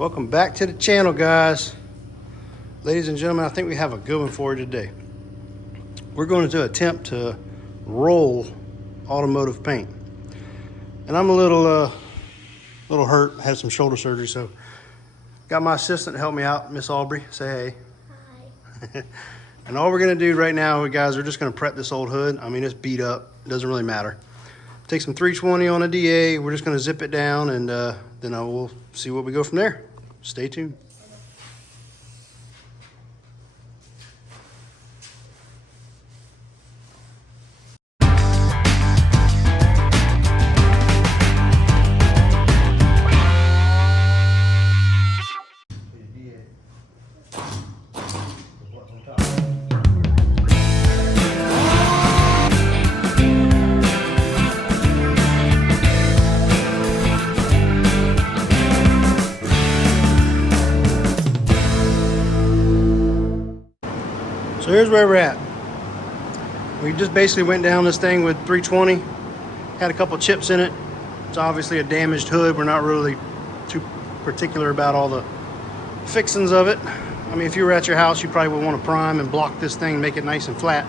Welcome back to the channel, guys. Ladies and gentlemen, I think we have a good one for you today. We're going to attempt to roll automotive paint. And I'm a little hurt. I had some shoulder surgery, so got my assistant to help me out, Miss Aubrey. Say hey. Hi. And all we're gonna do right now, guys, we're just gonna prep this old hood. I mean, it's beat up. It doesn't really matter. Take some 320 on a DA. We're just gonna zip it down, and then I will see what we go from there. Stay tuned. So here's where we're at. We just basically went down this thing with 320. Had a couple chips in it. It's obviously a damaged hood. We're not really too particular about all the fixings of it. I mean, if you were at your house, you probably would want to prime and block this thing and make it nice and flat.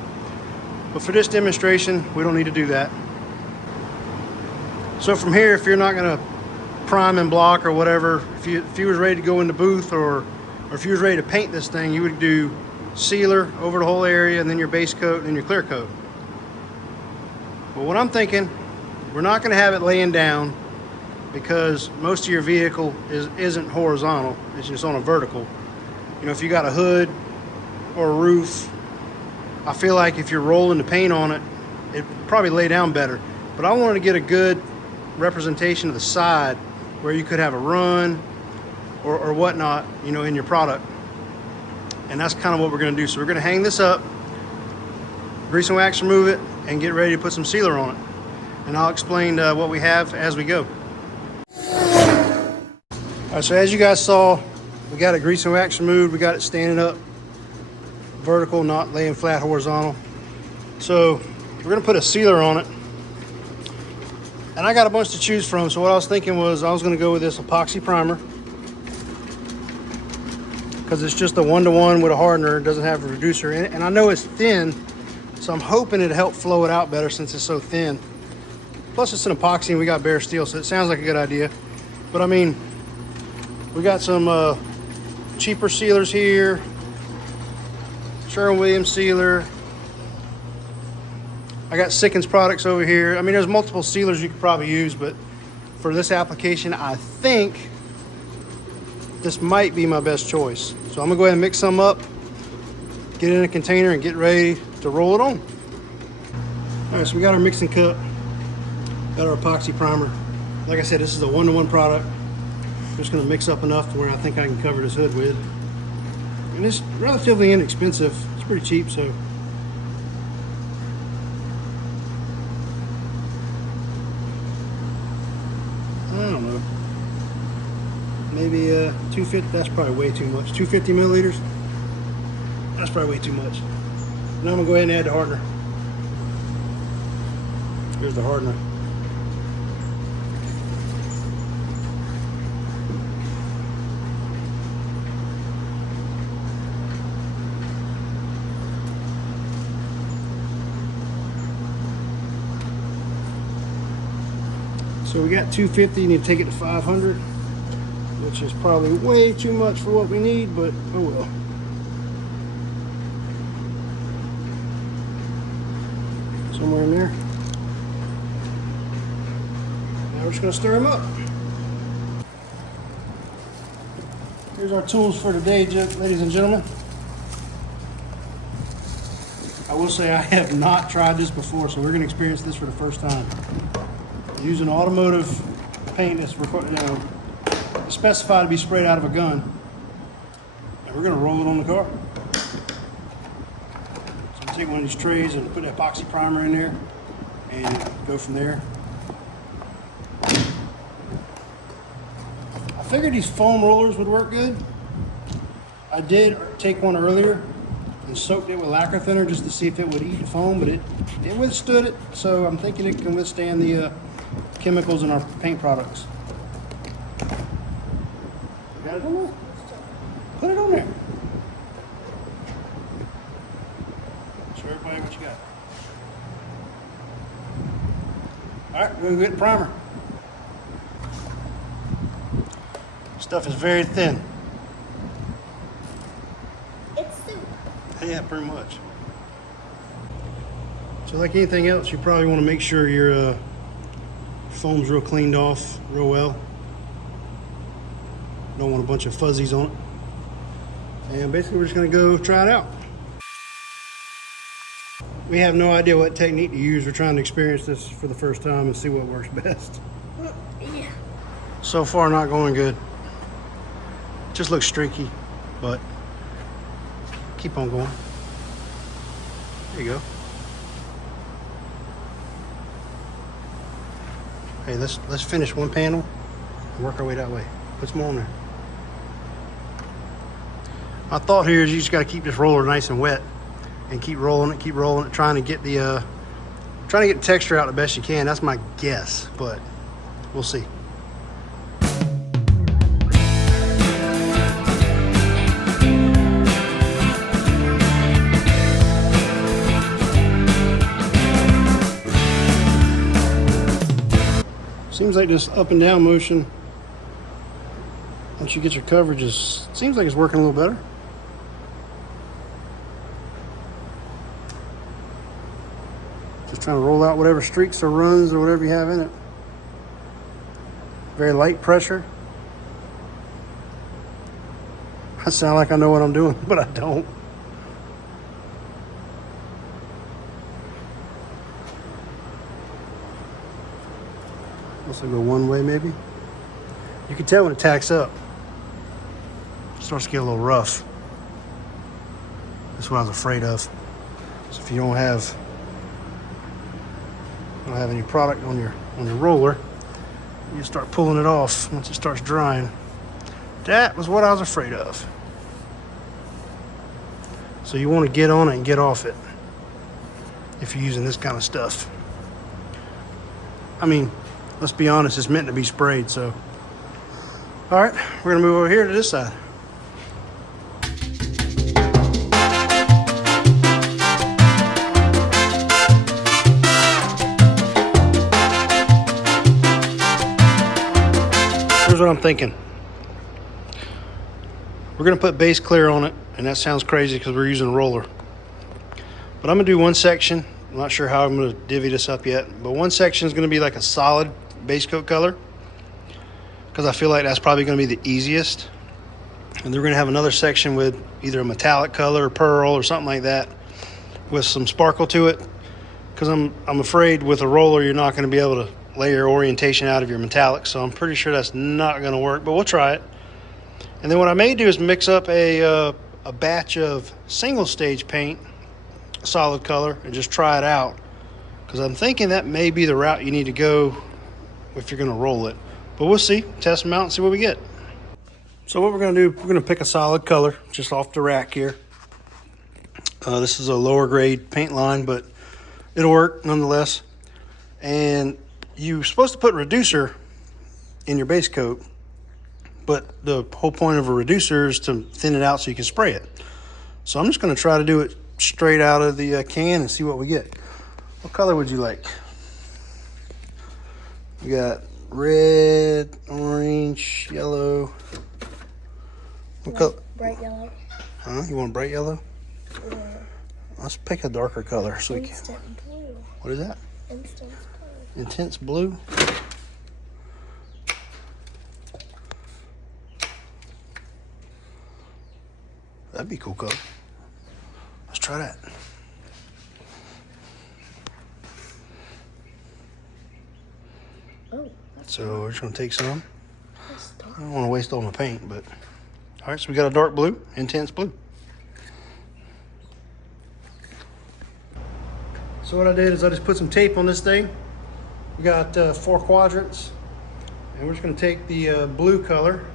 But for this demonstration, we don't need to do that. So from here, if you're not going to prime and block or whatever, if you was ready to go in the booth or if you was ready to paint this thing, you would do sealer over the whole area, and then your base coat, and then your clear coat. But what I'm thinking, we're not going to have it laying down because most of your vehicle isn't horizontal, it's just on a vertical. You know, if you got a hood or a roof, I feel like if you're rolling the paint on it, it probably lay down better. But I wanted to get a good representation of the side where you could have a run or whatnot, you know, in your product. And that's kind of what we're going to do. So we're going to hang this up, grease and wax remove it, and get ready to put some sealer on it. And I'll explain what we have as we go. All right, so as you guys saw, we got it grease and wax removed. We got it standing up vertical, not laying flat horizontal. So we're going to put a sealer on it. And I got a bunch to choose from. So what I was thinking was I was going to go with this epoxy primer, because it's just a 1-to-1 with a hardener. It doesn't have a reducer in it. And I know it's thin, so I'm hoping it'll help flow it out better since it's so thin. Plus it's an epoxy and we got bare steel, so it sounds like a good idea. But I mean, we got some cheaper sealers here. Sherwin-Williams sealer. I got Sickens products over here. I mean, there's multiple sealers you could probably use, but for this application, I think this might be my best choice. So I'm gonna go ahead and mix some up, get it in a container, and get ready to roll it on. All right, so we got our mixing cup, got our epoxy primer. Like I said, this is a 1-to-1 product. I'm just gonna mix up enough to where I think I can cover this hood with. And it's relatively inexpensive. It's pretty cheap, so. I don't know. Maybe 250, that's probably way too much. 250 milliliters, that's probably way too much. Now I'm gonna go ahead and add the hardener. Here's the hardener. So we got 250, you need to take it to 500. Which is probably way too much for what we need, but oh well. Somewhere in there. Now we're just gonna stir them up. Here's our tools for today, ladies and gentlemen. I will say I have not tried this before, so we're gonna experience this for the first time. Using automotive paint that's specified to be sprayed out of a gun, and we're going to roll it on the car. So we'll take one of these trays and put the epoxy primer in there and go from there. I figured these foam rollers would work good. I did take one earlier and soaked it with lacquer thinner just to see if it would eat the foam, but it withstood it, so I'm thinking it can withstand the chemicals in our paint products. Got it on there? Put it on there. Show everybody what you got. All right, we're gonna get the primer. Stuff is very thin. It's soup. Yeah, pretty much. So like anything else, you probably want to make sure your foam's real cleaned off real well. Don't want a bunch of fuzzies on it. And basically we're just going to go try it out. We have no idea what technique to use. We're trying to experience this for the first time and see what works best. Yeah. So far not going good. Just looks streaky, but keep on going. There you go. Hey, let's finish one panel and work our way that way. Put some more on there. My thought here is you just got to keep this roller nice and wet and keep rolling it, trying to get the texture out the best you can. That's my guess, but we'll see. Seems like this up and down motion, once you get your coverages, seems like it's working a little better. Just trying to roll out whatever streaks or runs or whatever you have in it. Very light pressure. I sound like I know what I'm doing, but I don't. Also go one way maybe. You can tell when it tacks up. It starts to get a little rough. That's what I was afraid of. So if you don't have any product on your roller, you start pulling it off once it starts drying. That was what I was afraid of. So you want to get on it and get off it if you're using this kind of stuff. I mean, let's be honest, it's meant to be sprayed, so. All right, we're gonna move over here to this side. Here's what I'm thinking. We're gonna put base clear on it, and that sounds crazy because we're using a roller. But I'm gonna do one section. I'm not sure how I'm gonna divvy this up yet, but one section is gonna be like a solid base coat color, because I feel like that's probably going to be the easiest. And then we're going to have another section with either a metallic color or pearl or something like that with some sparkle to it, because I'm afraid with a roller you're not going to be able to lay your orientation out of your metallic, so I'm pretty sure that's not going to work, but we'll try it. And then what I may do is mix up a batch of single stage paint, solid color, and just try it out, because I'm thinking that may be the route you need to go if you're going to roll it. But we'll see, test them out and see what we get. So what we're going to do, we're going to pick a solid color just off the rack here. This is a lower grade paint line, but it'll work nonetheless. And you're supposed to put reducer in your base coat, but the whole point of a reducer is to thin it out so you can spray it. So I'm just going to try to do it straight out of the can and see what we get. What color would you like? We got red, orange, yellow. What color? Bright yellow. Huh? You want bright yellow? Yeah. Let's pick a darker color so we can. Instant blue. What is that? Instant blue. Intense blue. That'd be a cool color. Let's try that. Oh. So we're just gonna take some. I don't want to waste all my paint, but all right. So we got a dark blue, intense blue. So what I did is I just put some tape on this thing. We got 4 quadrants, and we're just gonna take the blue color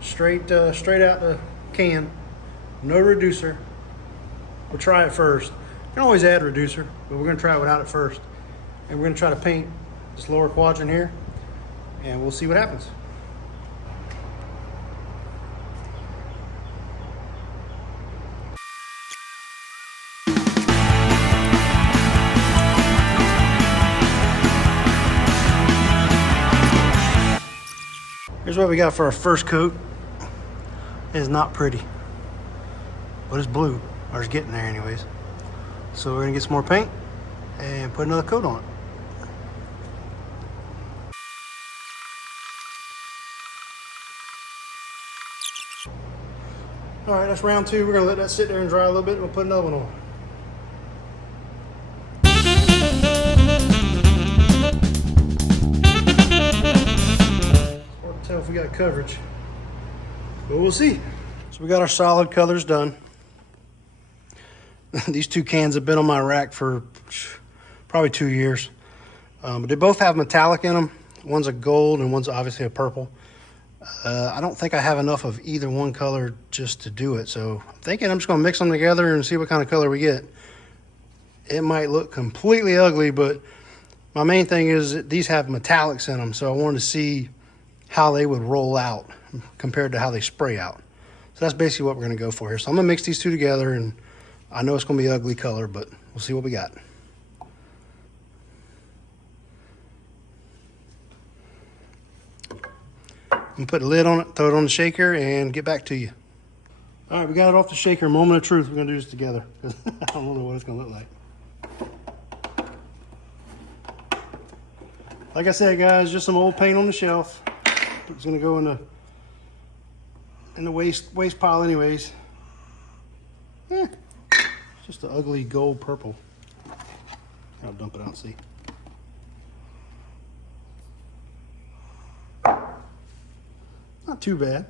straight out the can, no reducer. We'll try it first. You can always add reducer, but we're gonna try it without it first. And we're gonna try to paint this lower quadrant here, and we'll see what happens. Here's what we got for our first coat. It is not pretty, but it's blue, or it's getting there anyways. So we're gonna get some more paint and put another coat on it. All right, that's round two. We're gonna let that sit there and dry a little bit, and we'll put another one on. Hard to tell if we got coverage, but we'll see. So we got our solid colors done. These two cans have been on my rack for probably 2 years, but they both have metallic in them. One's a gold and one's obviously a purple. I don't think I have enough of either one color just to do it, so I'm thinking I'm just gonna mix them together and see what kind of color we get. It might look completely ugly, but my main thing is that these have metallics in them, so I wanted to see how they would roll out compared to how they spray out. So that's basically what we're gonna go for here. So I'm gonna mix these two together, and I know it's gonna be an ugly color, but we'll see what we got. I'm gonna put the lid on it, throw it on the shaker, and get back to you. All right, we got it off the shaker. Moment of truth. We're gonna do this together. I don't know what it's gonna look like. Like I said, guys, just some old paint on the shelf. It's gonna go in the waste pile, anyways. It's just an ugly gold purple. I'll dump it out and see. Not too bad.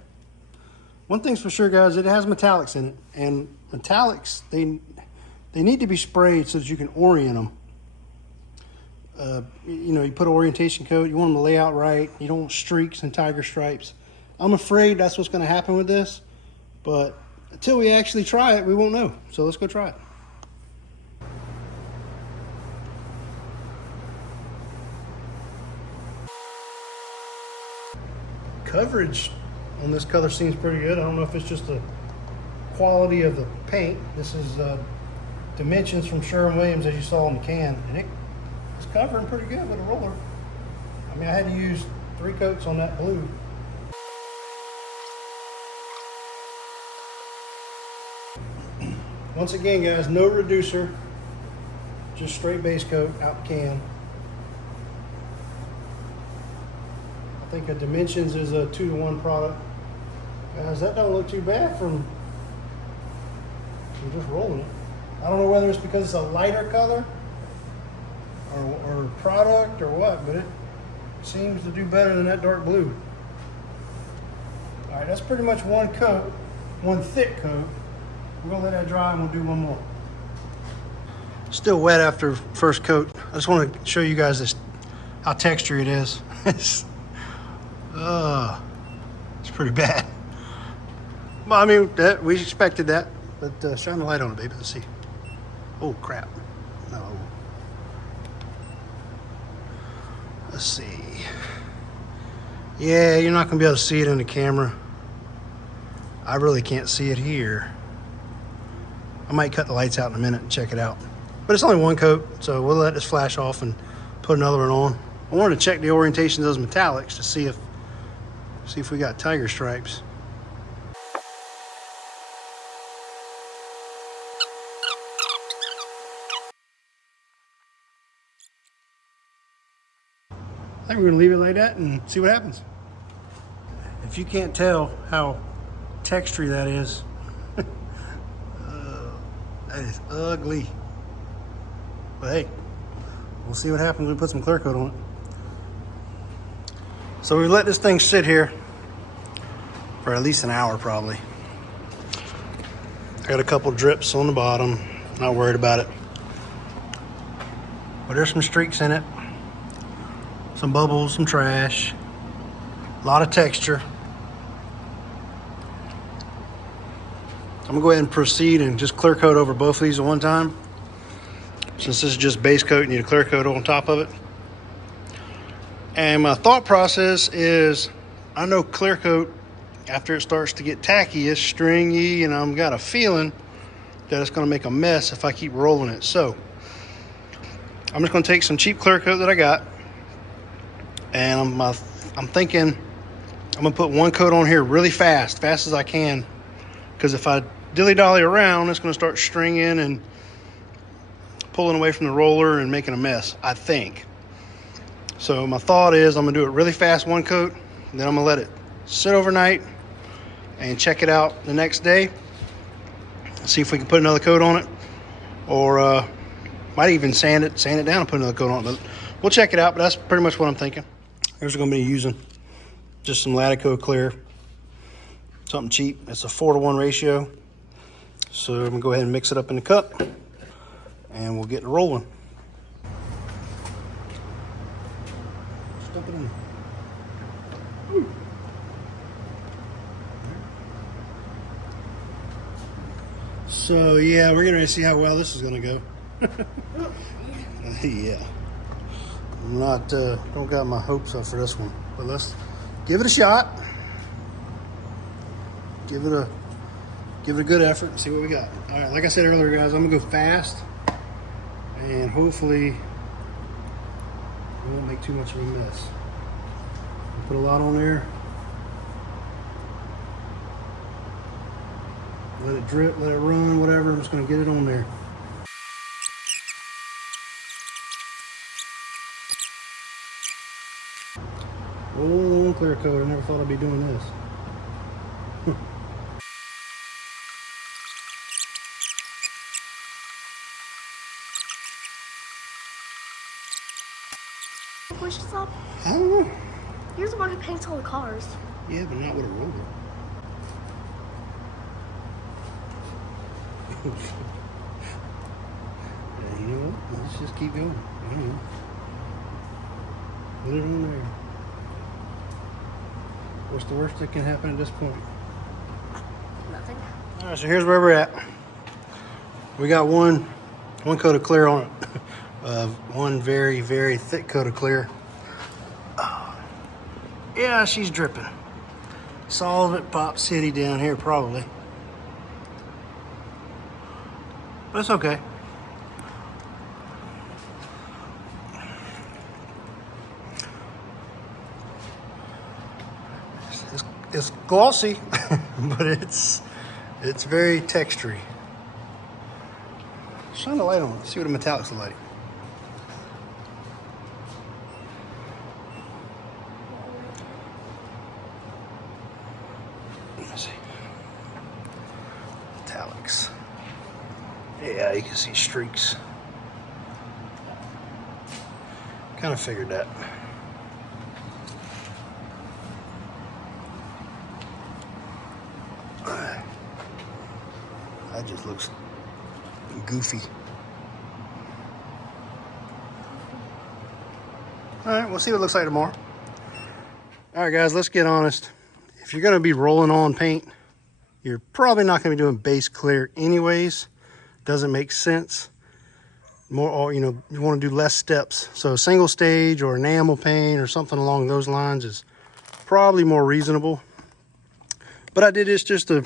One thing's for sure, guys, it has metallics in it, and metallics, they need to be sprayed so that you can orient them. You know, you put an orientation coat, you want them to lay out right, you don't want streaks and tiger stripes. I'm afraid that's what's going to happen with this, but until we actually try it, we won't know. So let's go try it. Coverage on this color seems pretty good. I don't know if it's just the quality of the paint. This is Dimensions from Sherwin-Williams, as you saw in the can, and it's covering pretty good with a roller. I mean, I had to use 3 coats on that blue. Once again, guys, no reducer, just straight base coat out the can. I think a Dimensions is a 2-to-1 product. Guys, that don't look too bad from just rolling it. I don't know whether it's because it's a lighter color or product or what, but it seems to do better than that dark blue. All right, that's pretty much one coat, one thick coat. We're gonna let that dry and we'll do one more. Still wet after first coat. I just want to show you guys this, how textured it is. It's pretty bad. Well, I mean, we expected that, but shine the light on it, baby. Let's see. Oh, crap. No. Let's see. Yeah, you're not going to be able to see it in the camera. I really can't see it here. I might cut the lights out in a minute and check it out. But it's only one coat, so we'll let this flash off and put another one on. I wanted to check the orientation of those metallics to see if we got tiger stripes. I think we're gonna leave it like that and see what happens. If you can't tell how textury that is, that is ugly. But hey, we'll see what happens when we put some clear coat on it. So we let this thing sit here for at least an hour probably. I got a couple drips on the bottom, not worried about it. But there's some streaks in it, some bubbles, some trash, a lot of texture. I'm gonna go ahead and proceed and just clear coat over both of these at one time. Since this is just base coat, you need a clear coat on top of it. And my thought process is, I know clear coat, after it starts to get tacky, it's stringy, and I've got a feeling that it's gonna make a mess if I keep rolling it. So I'm just gonna take some cheap clear coat that I got, and I'm thinking I'm gonna put one coat on here really fast as I can, because if I dilly-dally around, it's gonna start stringing and pulling away from the roller and making a mess, I think. So my thought is I'm gonna do it really fast, one coat, and then I'm gonna let it sit overnight and check it out the next day. See if we can put another coat on it, or might even sand it down and put another coat on it. But we'll check it out, but that's pretty much what I'm thinking. Here's what I'm gonna be using. Just some Latico clear, something cheap. It's a 4-to-1 ratio. So I'm gonna go ahead and mix it up in the cup and we'll get it rolling. Just dump it in. So yeah, we're gonna see how well this is gonna go. Yeah. I'm not, don't got my hopes up for this one, but let's give it a shot. Give it a good effort and see what we got. All right, like I said earlier, guys, I'm gonna go fast, and hopefully we won't make too much of a mess. I'll put a lot on there. Let it drip, let it run, whatever. I'm just gonna get it on there. Oh, clear coat. I never thought I'd be doing this. Push this up. I don't know. Here's the one who paints all the cars. Yeah, but not with a roller. Yeah, you know what? Let's just keep going. I don't know. Put it on there. What's the worst that can happen at this point? Nothing. All right, so here's where we're at. We got one coat of clear on it. One very, very thick coat of clear. Yeah, she's dripping. Solvent Pop City down here, probably. But it's okay. It's glossy, but it's very textury. Shine the light on it. See what the metallics look like. Let me see. Metallics. Yeah, you can see streaks. Kind of figured that. That just looks goofy. All right, we'll see what it looks like tomorrow. All right, guys, let's get honest. If you're gonna be rolling on paint, you're probably not gonna be doing base clear anyways. Doesn't make sense. More, you know, you wanna do less steps. So single stage or enamel paint or something along those lines is probably more reasonable. But I did this just to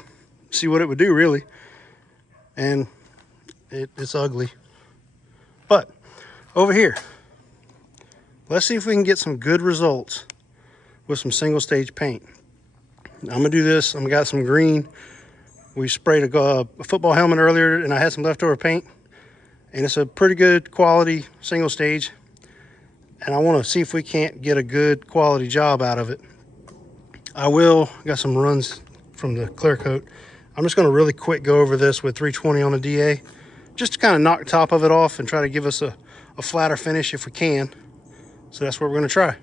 see what it would do, really. And it's ugly. But over here, let's see if we can get some good results with some single stage paint. I'm gonna do this. I've got some green. We sprayed a football helmet earlier, and I had some leftover paint, and it's a pretty good quality single stage, and I want to see if we can't get a good quality job out of it. Got some runs from the clear coat. I'm just going to really quick go over this with 320 on the DA, just to kind of knock the top of it off and try to give us a flatter finish if we can. So that's what we're going to try.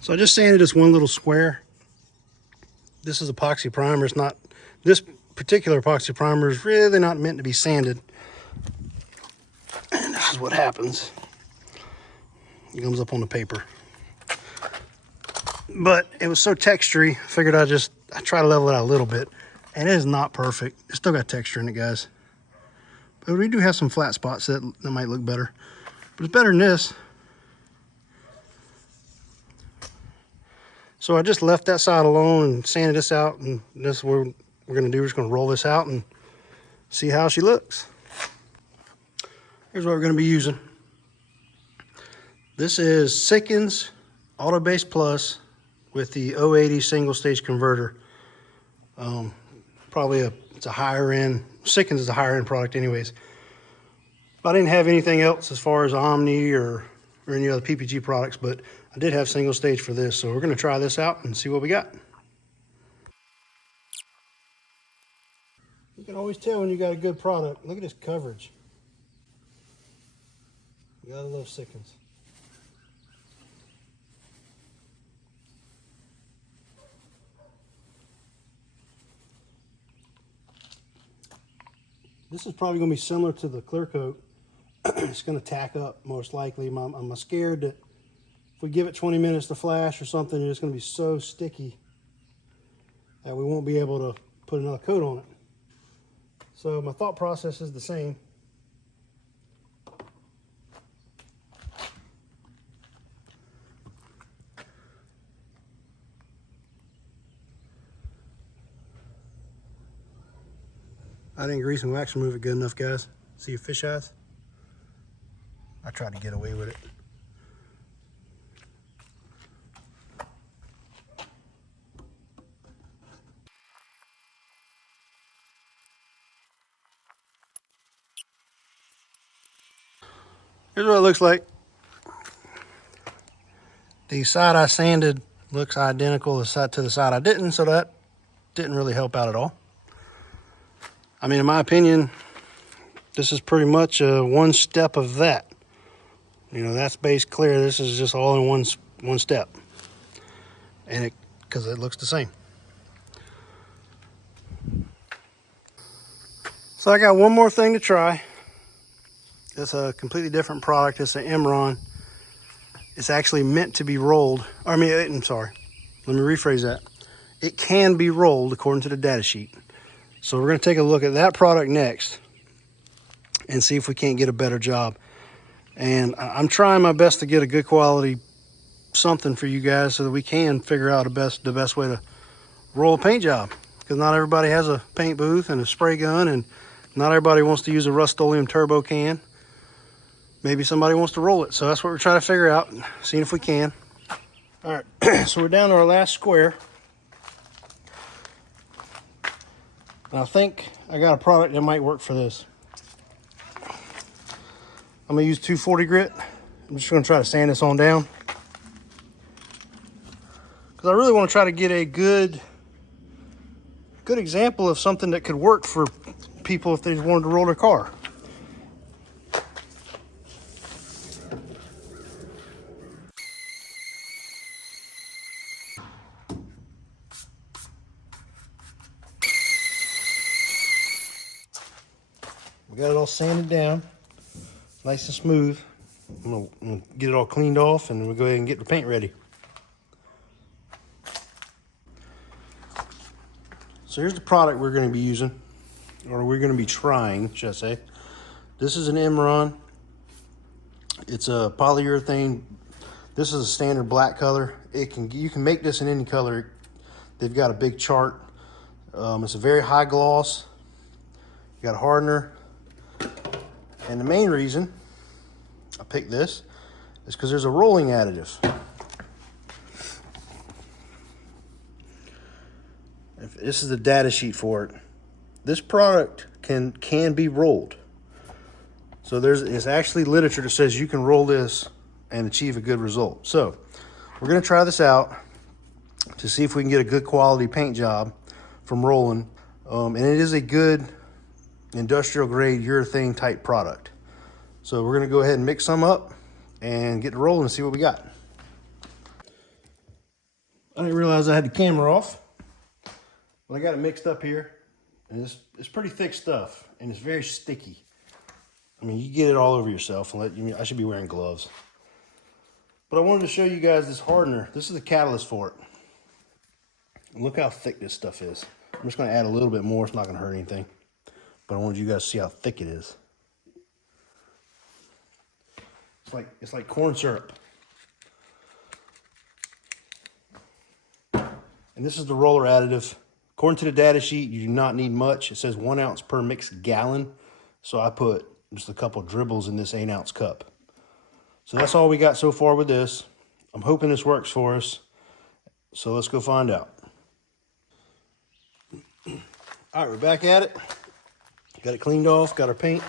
So I just sanded this one little square. This is epoxy primer. It's not, this particular epoxy primer is really not meant to be sanded. And this is what happens. It comes up on the paper. But it was so textury, I figured I try to level it out a little bit. And it is not perfect. It's still got texture in it, guys. But we do have some flat spots that might look better. But it's better than this. So I just left that side alone and sanded this out, and this is what we're gonna do. We're just gonna roll this out and see how she looks. Here's what we're going to be using. This is Sikkens Autobase Plus with the 080 single stage converter. It's a higher end. Sikkens is a higher end product anyways. I didn't have anything else as far as Omni or any other PPG products, but I did have single stage for this. So we're going to try this out and see what we got. You can always tell when you got a good product. Look at this coverage. You gotta love Sikkens. This is probably going to be similar to the clear coat. It's going to tack up most likely. I'm scared that if we give it 20 minutes to flash or something, it's going to be so sticky that we won't be able to put another coat on it. So my thought process is the same. I didn't grease and wax remove it good enough, guys. See your fish eyes? I tried to get away with it. Here's what it looks like. The side I sanded looks identical to the side I didn't, so that didn't really help out at all. I mean, in my opinion, this is pretty much one step of that. You know, that's base clear. This is just all in one step, and because it looks the same. So I got one more thing to try. It's a completely different product. It's an Imron. It's actually meant to be rolled. I'm sorry. Let me rephrase that. It can be rolled according to the data sheet. So we're going to take a look at that product next and see if we can't get a better job. And I'm trying my best to get a good quality something for you guys so that we can figure out the best way to roll a paint job. Because not everybody has a paint booth and a spray gun, and not everybody wants to use a Rust-Oleum turbo can. Maybe somebody wants to roll it. So that's what we're trying to figure out, seeing if we can. All right, so we're down to our last square. And I think I got a product that might work for this. I'm gonna use 240 grit. I'm just gonna try to sand this on down, because I really want to try to get a good example of something that could work for people if they just wanted to roll their car. We got it all sanded down, nice and smooth. I'm gonna get it all cleaned off, and we'll go ahead and get the paint ready. So here's the product we're gonna be using, or we're gonna be trying, should I say. This is an Imron. It's a polyurethane. This is a standard black color. You can make this in any color. They've got a big chart. It's a very high gloss. You got a hardener. And the main reason I picked this is because there's a rolling additive. This is the data sheet for it. This product can be rolled. So there's actually literature that says you can roll this and achieve a good result. So we're gonna try this out to see if we can get a good quality paint job from rolling. And it is a good industrial grade urethane type product. So we're gonna go ahead and mix some up and get to rolling and see what we got. I didn't realize I had the camera off, but I got it mixed up here, and it's pretty thick stuff, and it's very sticky. I mean, you get it all over yourself, and I should be wearing gloves. But I wanted to show you guys this hardener. This is the catalyst for it. And look how thick this stuff is. I'm just gonna add a little bit more. It's not gonna hurt anything. But I wanted you guys to see how thick it is. It's like corn syrup. And this is the roller additive. According to the data sheet, you do not need much. It says 1 ounce per mixed gallon. So I put just a couple dribbles in this 8-ounce cup. So that's all we got so far with this. I'm hoping this works for us. So let's go find out. All right, we're back at it. Got it cleaned off, got our paint.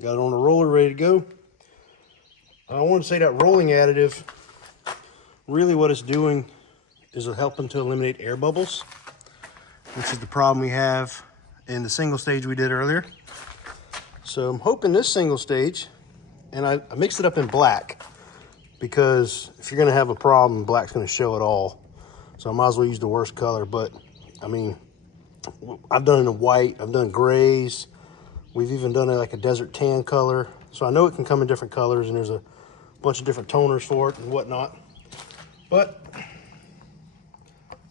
Got it on the roller, ready to go. I want to say that rolling additive, really what it's doing is helping to eliminate air bubbles, which is the problem we have in the single stage we did earlier. So I'm hoping this single stage, and I mixed it up in black, because if you're going to have a problem, black's going to show it all. So I might as well use the worst color. But I mean, I've done it in white, I've done grays, we've even done it like a desert tan color. So I know it can come in different colors, and there's a bunch of different toners for it and whatnot. But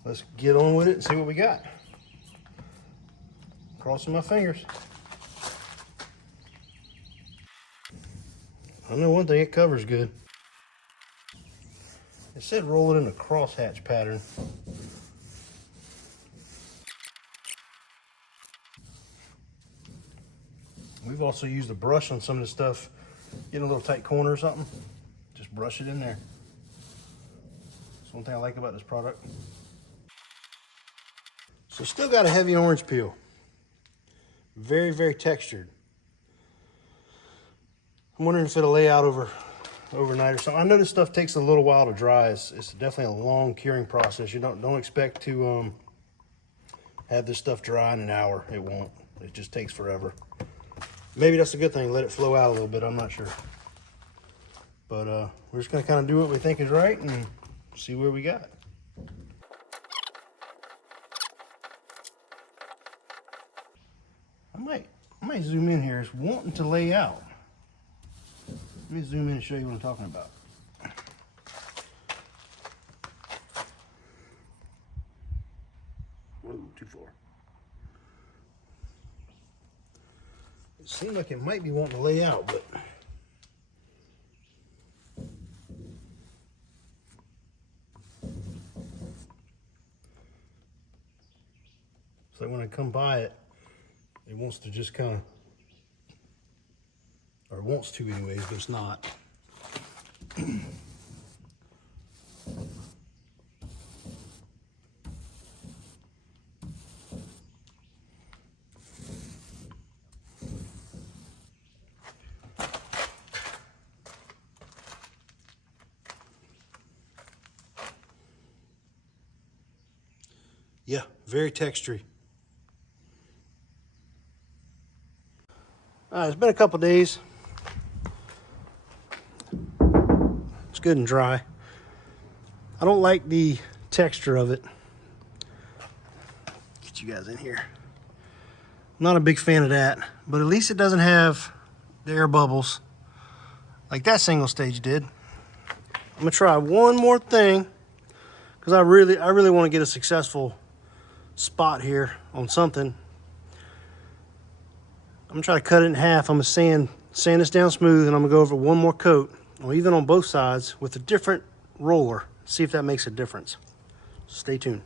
let's get on with it and see what we got. Crossing my fingers. I know one thing, it covers good. It said roll it in a crosshatch pattern. We've also used a brush on some of this stuff. Get in a little tight corner or something, just brush it in there. That's one thing I like about this product. So still got a heavy orange peel. Very, very textured. I'm wondering if it'll lay out overnight or something. I know this stuff takes a little while to dry. It's definitely a long curing process. You don't expect to have this stuff dry in an hour. It won't. It just takes forever. Maybe that's a good thing. Let it flow out a little bit. I'm not sure. But we're just going to kind of do what we think is right and see where we got. I might zoom in here. It's wanting to lay out. Let me zoom in and show you what I'm talking about. Whoa, too far. It seems like it might be wanting to lay out, but it's like when I come by it, it wants to just kind of, or it wants to anyways, but it's not. Yeah, very textury. It's been a couple days. It's good and dry. I don't like the texture of it. Get you guys in here. I'm not a big fan of that, but at least it doesn't have the air bubbles like that single stage did. I'm gonna try one more thing because I really want to get a successful spot here on something. I'm gonna try to cut it in half. I'm gonna sand this down smooth, and I'm gonna go over one more coat, or even on both sides, with a different roller. See if that makes a difference. Stay tuned.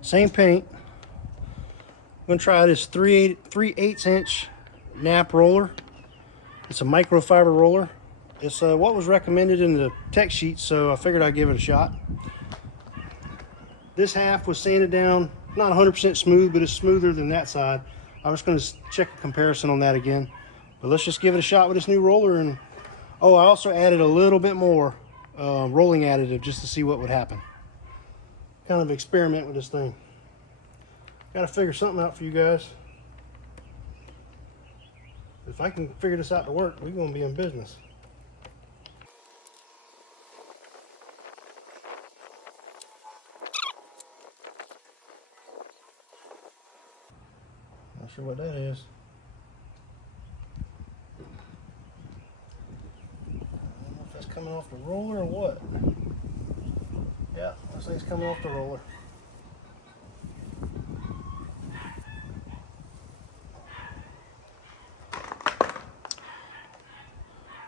Same paint. I'm gonna try this 3/8 inch nap roller. It's a microfiber roller. It's what was recommended in the tech sheet, so I figured I'd give it a shot. This half was sanded down, not 100% smooth, but it's smoother than that side. I was going to check a comparison on that again, but let's just give it a shot with this new roller. And oh, I also added a little bit more rolling additive just to see what would happen. Kind of experiment with this thing. Got to figure something out for you guys. If I can figure this out to work, we're going to be in business. Not sure what that is. I don't know if that's coming off the roller or what. Yeah, looks like it's coming off the roller.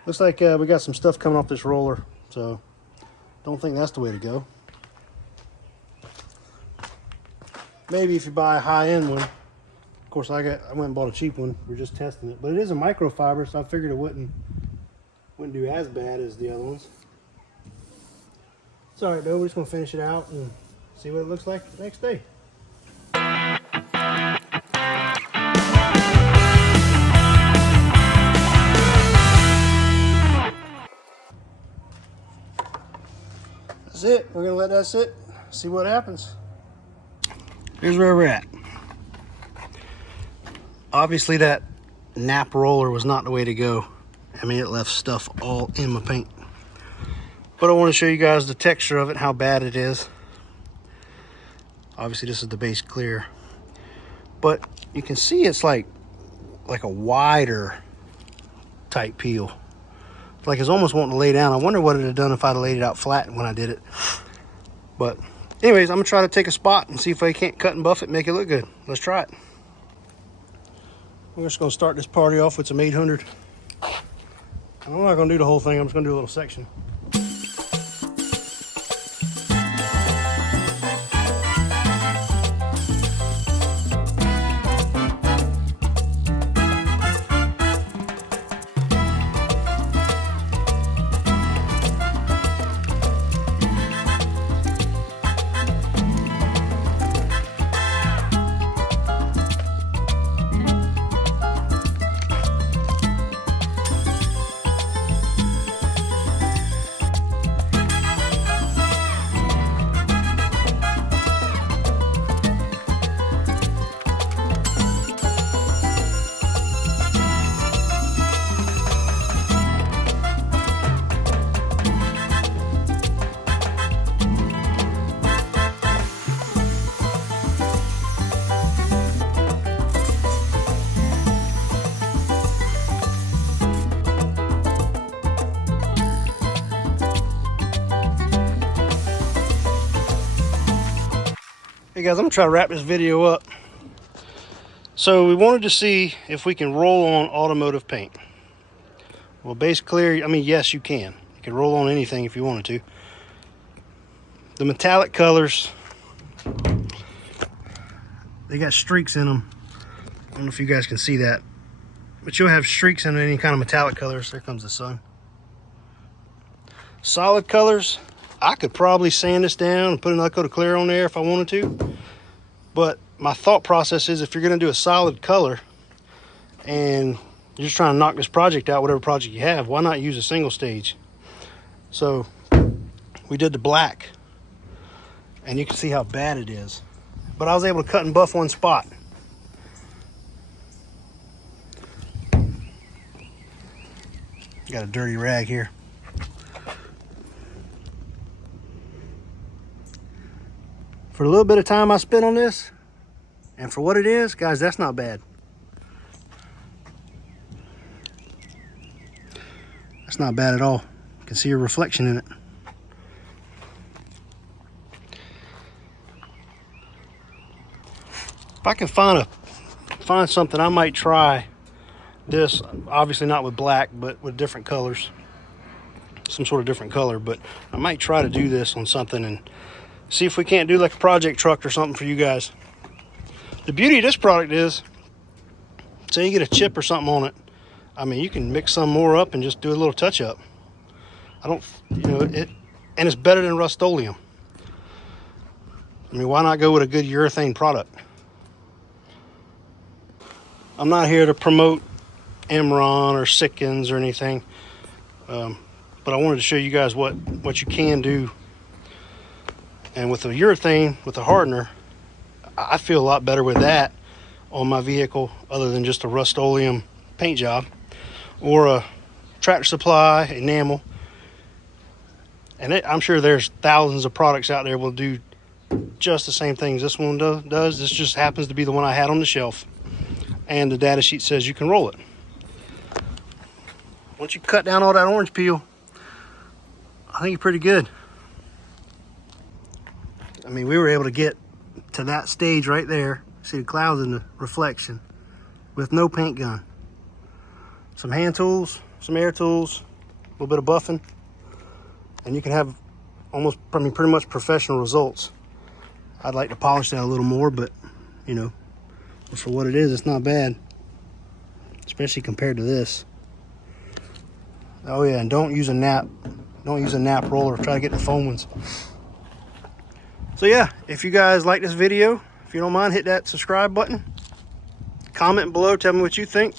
Looks like we got some stuff coming off this roller, so Don't think that's the way to go. Maybe if you buy a high-end one. Of course, I went and bought a cheap one. We're just testing it, but it is a microfiber, so I figured it wouldn't do as bad as the other ones. It's all right though. We're just gonna finish it out and see what it looks like the next day. That's it. We're gonna let that sit, see what happens. Here's where we're at. Obviously that nap roller was not the way to go. I mean, it left stuff all in my paint. But I want to show you guys the texture of it, how bad it is. Obviously this is the base clear. But you can see it's like a wider type peel. Like it's almost wanting to lay down. I wonder what it'd have done if I'd laid it out flat when I did it. But anyways, I'm gonna try to take a spot and see if I can't cut and buff it and make it look good. Let's try it. We're just gonna start this party off with some 800. I'm not gonna do the whole thing, I'm just gonna do a little section. Hey guys, I'm gonna try to wrap this video up. So we wanted to see if we can roll on automotive paint. Well, base clear, I mean, yes, you can. You can roll on anything if you wanted to. The metallic colors, they got streaks in them. I don't know if you guys can see that, but you'll have streaks in any kind of metallic colors. There comes the sun. Solid colors, I could probably sand this down and put another coat of clear on there if I wanted to. But my thought process is if you're gonna do a solid color and you're just trying to knock this project out, whatever project you have, why not use a single stage? So we did the black and you can see how bad it is. But I was able to cut and buff one spot. Got a dirty rag here. For a little bit of time I spent on this, and for what it is, guys, that's not bad. That's not bad at all. You can see a reflection in it. If I can find something, I might try this, obviously not with black, but with different colors. Some sort of different color, but I might try to do this on something and see if we can't do like a project truck or something for you guys. The beauty of this product is, say you get a chip or something on it, I mean, you can mix some more up and just do a little touch up. And it's better than Rust-Oleum. I mean, why not go with a good urethane product? I'm not here to promote Emron or Sikkens or anything, but I wanted to show you guys what you can do. And with the urethane, with the hardener, I feel a lot better with that on my vehicle other than just a Rust-Oleum paint job or a Tractor Supply enamel. And I'm sure there's thousands of products out there will do just the same things this one does. This just happens to be the one I had on the shelf. And the data sheet says you can roll it. Once you cut down all that orange peel, I think you're pretty good. I mean, we were able to get to that stage right there. See the clouds in the reflection with no paint gun. Some hand tools, some air tools, a little bit of buffing, and you can have almost, I mean, pretty much professional results. I'd like to polish that a little more, but you know, for what it is, it's not bad, especially compared to this. Oh yeah, and don't use a nap roller. Try to get the foam ones. So yeah, if you guys like this video, if you don't mind, hit that subscribe button. Comment below, tell me what you think.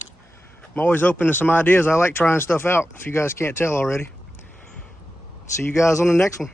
I'm always open to some ideas. I like trying stuff out, if you guys can't tell already. See you guys on the next one.